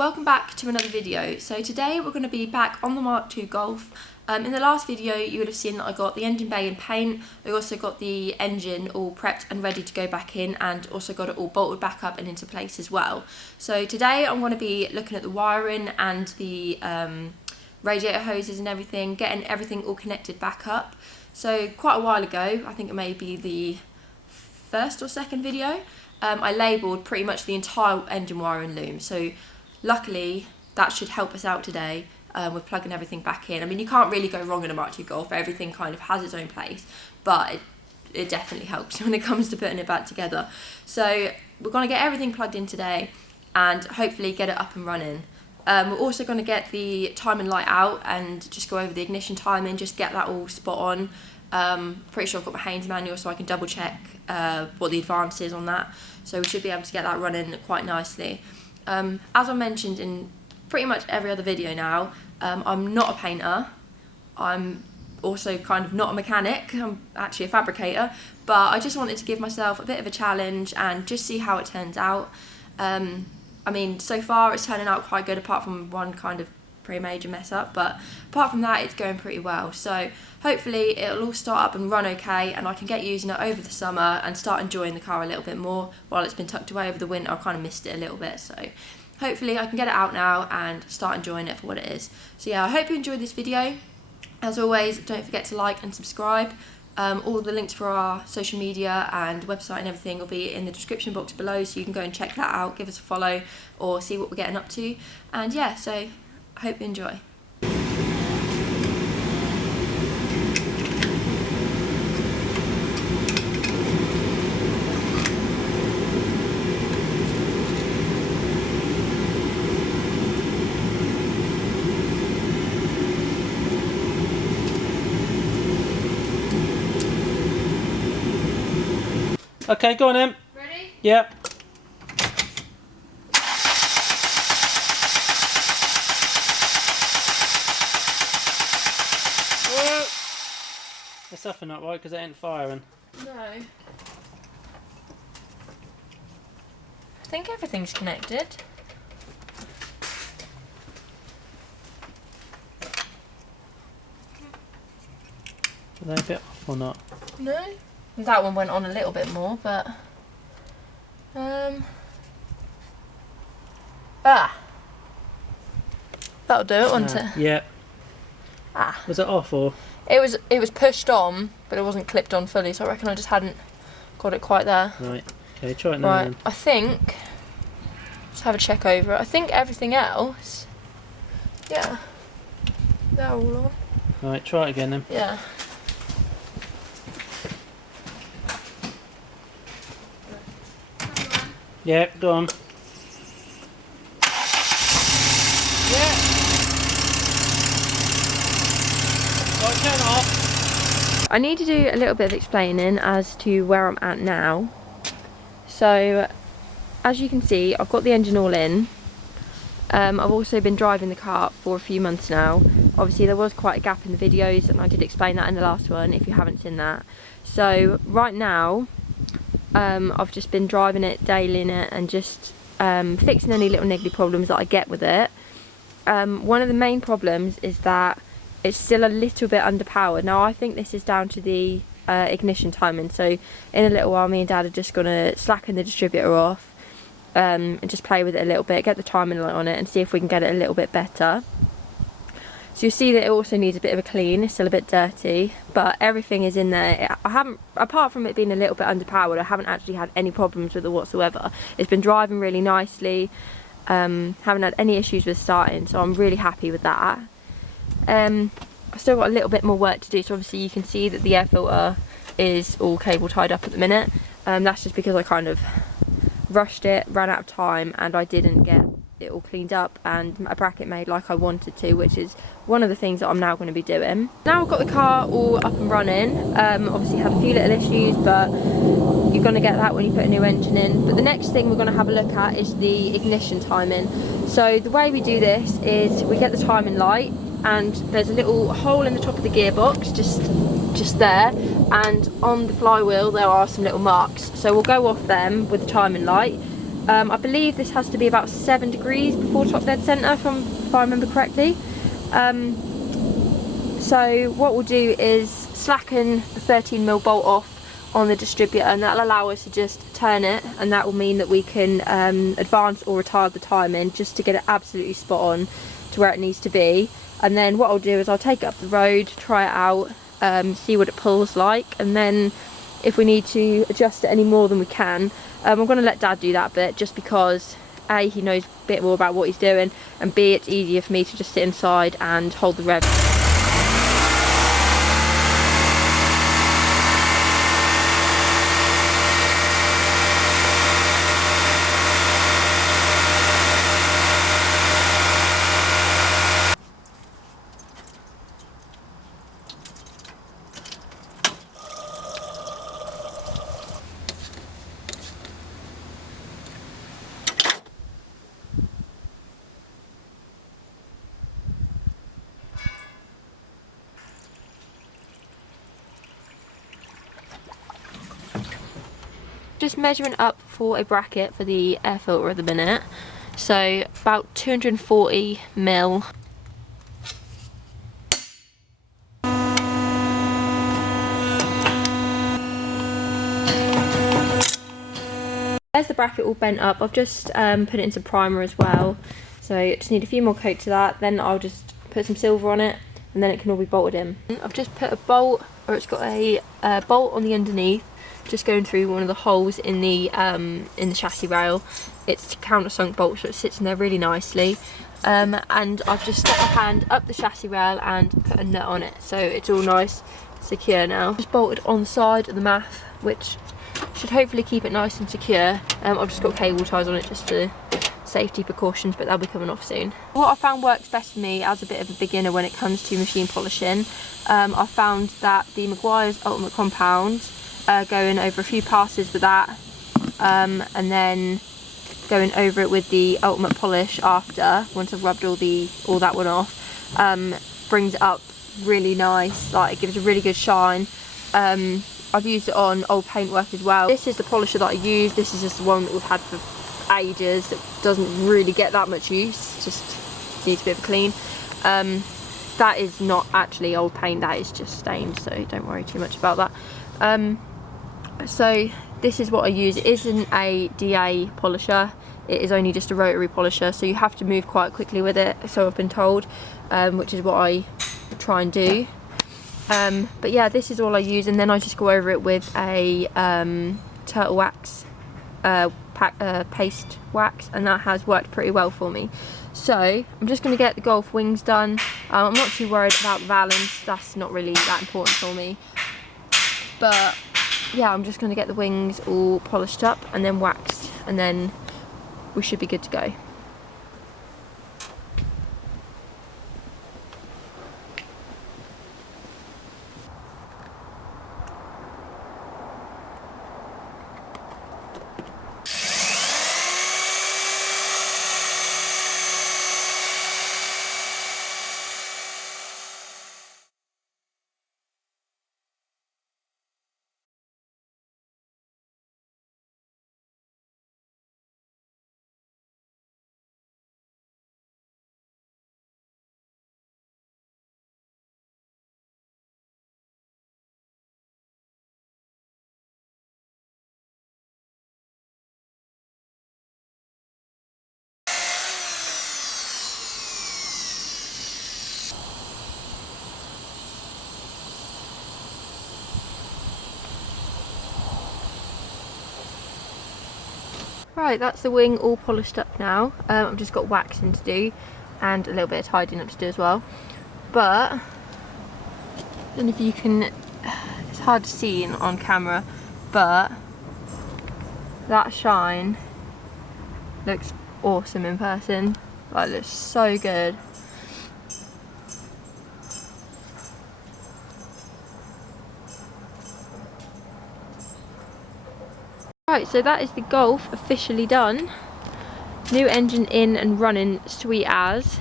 Welcome back to another video. So today we're going to be back on the Mk2 Golf. In the last video you would have seen that I got the engine bay in paint. I also got the engine all prepped and ready to go back in, and also got it all bolted back up and into place as well. So today I'm going to be looking at the wiring and the radiator hoses and everything, getting everything all connected back up. So quite a while ago, I think it may be the first or second video, I labelled pretty much the entire engine wiring loom. So luckily that should help us out today with plugging everything back in. I mean, you can't really go wrong in a Mk2 Golf, everything kind of has its own place, but it definitely helps when it comes to putting it back together. So we're going to get everything plugged in today and hopefully get it up and running. We're also going to get the timing light out and just go over the ignition timing, just get that all spot on. Pretty sure I've got my Haynes manual so I can double check what the advance is on that. So we should be able to get that running quite nicely. As I mentioned in pretty much every other video now, I'm not a painter. I'm also kind of not a mechanic. I'm actually a fabricator, but I just wanted to give myself a bit of a challenge and just see how it turns out. I mean, so far it's turning out quite good, apart from one kind of pretty major mess up, but apart from that it's going pretty well. So hopefully it'll all start up and run okay, and I can get using it over the summer and start enjoying the car a little bit more. While it's been tucked away over the winter, I kind of missed it a little bit, so hopefully I can get it out now and start enjoying it for what it is. So yeah, I hope you enjoyed this video. As always, don't forget to like and subscribe. All the links for our social media and website and everything will be in the description box below, so you can go and check that out, give us a follow or see what we're getting up to. And yeah, so I hope you enjoy. Okay, go on then. Ready? Yep. It's up and not right because it ain't firing. No. I think everything's connected. Are they a bit off or not? No. That one went on a little bit more, but that'll do it, won't it? Yeah. Ah. Was it off or? It was pushed on, but it wasn't clipped on fully, so I reckon I just hadn't got it quite there. Right. Okay, try it now. Right. Then. I think. Just have a check over it. I think everything else. Yeah. They're all on. Right. Try it again then. Yeah. Yeah. Go on. Yeah. Right, turn off. I need to do a little bit of explaining as to where I'm at now. So, as you can see, I've got the engine all in. I've also been driving the car for a few months now. Obviously there was quite a gap in the videos, and I did explain that in the last one if you haven't seen that. So right now, I've just been driving it, daily in it, and just fixing any little niggly problems that I get with it. One of the main problems is that it's still a little bit underpowered. Now I think this is down to the ignition timing, so in a little while me and Dad are just going to slacken the distributor off and just play with it a little bit, get the timing light on it and see if we can get it a little bit better. So you'll see that it also needs a bit of a clean, it's still a bit dirty, but everything is in there. I haven't, apart from it being a little bit underpowered, I haven't actually had any problems with it whatsoever. It's been driving really nicely, haven't had any issues with starting, so I'm really happy with that. I've still got a little bit more work to do, so obviously you can see that the air filter is all cable tied up at the minute. That's just because I kind of rushed it, ran out of time, and I didn't get it all cleaned up and a bracket made like I wanted to, which is one of the things that I'm now going to be doing. Now I've got the car all up and running. Obviously had a few little issues, but you're going to get that when you put a new engine in. But the next thing we're going to have a look at is the ignition timing. So the way we do this is we get the timing light, and there's a little hole in the top of the gearbox just there, and on the flywheel there are some little marks, so we'll go off them with the timing light. I believe this has to be about 7 degrees before top dead centre, if I remember correctly. So what we'll do is slacken the 13mm bolt off on the distributor, and that'll allow us to just turn it, and that will mean that we can advance or retard the timing just to get it absolutely spot on to where it needs to be. And then what I'll do is I'll take it up the road, try it out, see what it pulls like, and then if we need to adjust it any more than we can, I'm going to let Dad do that bit, just because A, he knows a bit more about what he's doing, and B, it's easier for me to just sit inside and hold the rev. Just measuring up for a bracket for the air filter at the minute, so about 240mm. There's the bracket all bent up. I've just put it into primer as well, so I just need a few more coats of that, then I'll just put some silver on it and then it can all be bolted in. I've just put a bolt, or it's got a bolt on the underneath, just going through one of the holes in the chassis rail. It's a countersunk bolt, so it sits in there really nicely. And I've just stuck my hand up the chassis rail and put a nut on it, so it's all nice, secure now. Just bolted on the side of the MAF, which should hopefully keep it nice and secure. I've just got cable ties on it just for safety precautions, but they'll be coming off soon. What I found works best for me as a bit of a beginner when it comes to machine polishing, I found that the Meguiar's Ultimate Compound, going over a few passes with that, and then going over it with the Ultimate Polish after, once I've rubbed all that one off, brings it up really nice. Like, it gives a really good shine. I've used it on old paintwork as well. This is the polisher that I use. This is just the one that we've had for ages, that doesn't really get that much use, just needs a bit of a clean. That is not actually old paint, that is just stained, so don't worry too much about that. So this is what I use. It isn't a DA polisher, it is only just a rotary polisher, so you have to move quite quickly with it, so I've been told, which is what I try and do. But yeah, this is all I use, and then I just go over it with a turtle wax paste wax, and that has worked pretty well for me. So I'm just going to get the Golf wings done. I'm not too worried about the valance, that's not really that important for me, but yeah, I'm just going to get the wings all polished up and then waxed, and then we should be good to go. Right, that's the wing all polished up now. I've just got waxing to do and a little bit of tidying up to do as well. But I don't know if you can, it's hard to see on camera, but that shine looks awesome in person. Like, it looks so good. Right, so that is the Golf officially done. New engine in and running, sweet as.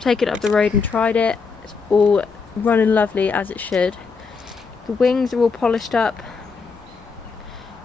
Taken it up the road and tried it. It's all running lovely as it should. The wings are all polished up.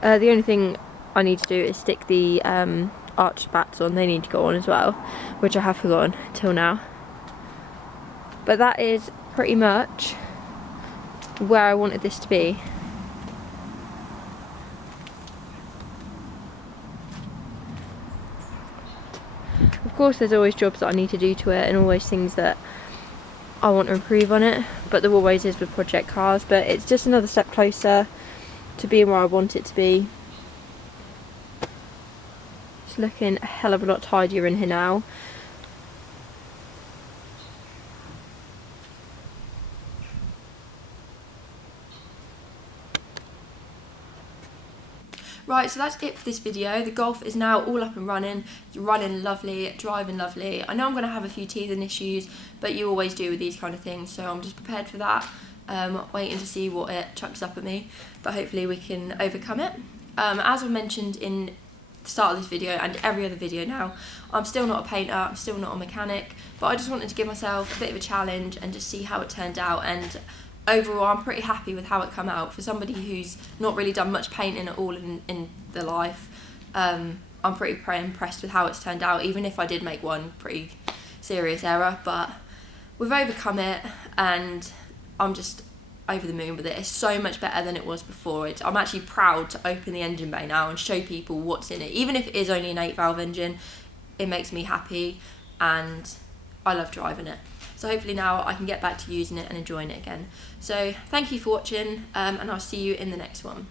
The only thing I need to do is stick the arch spats on. They need to go on as well, which I have forgotten till now. But that is pretty much where I wanted this to be. Of course there's always jobs that I need to do to it and always things that I want to improve on it, but there always is with project cars, but it's just another step closer to being where I want it to be. It's looking a hell of a lot tidier in here now. Right, so that's it for this video. The Golf is now all up and running, running lovely, driving lovely. I know I'm going to have a few teething issues, but you always do with these kind of things, so I'm just prepared for that. Waiting to see what it chucks up at me, but hopefully we can overcome it. As I mentioned in the start of this video and every other video now, I'm still not a painter, I'm still not a mechanic, but I just wanted to give myself a bit of a challenge and just see how it turned out. And overall, I'm pretty happy with how it come out. For somebody who's not really done much painting at all in their life, I'm pretty impressed with how it's turned out, even if I did make one pretty serious error. But we've overcome it, and I'm just over the moon with it. It's so much better than it was before. I'm actually proud to open the engine bay now and show people what's in it. Even if it is only an 8-valve engine, it makes me happy, and I love driving it. So hopefully now I can get back to using it and enjoying it again. So thank you for watching, and I'll see you in the next one.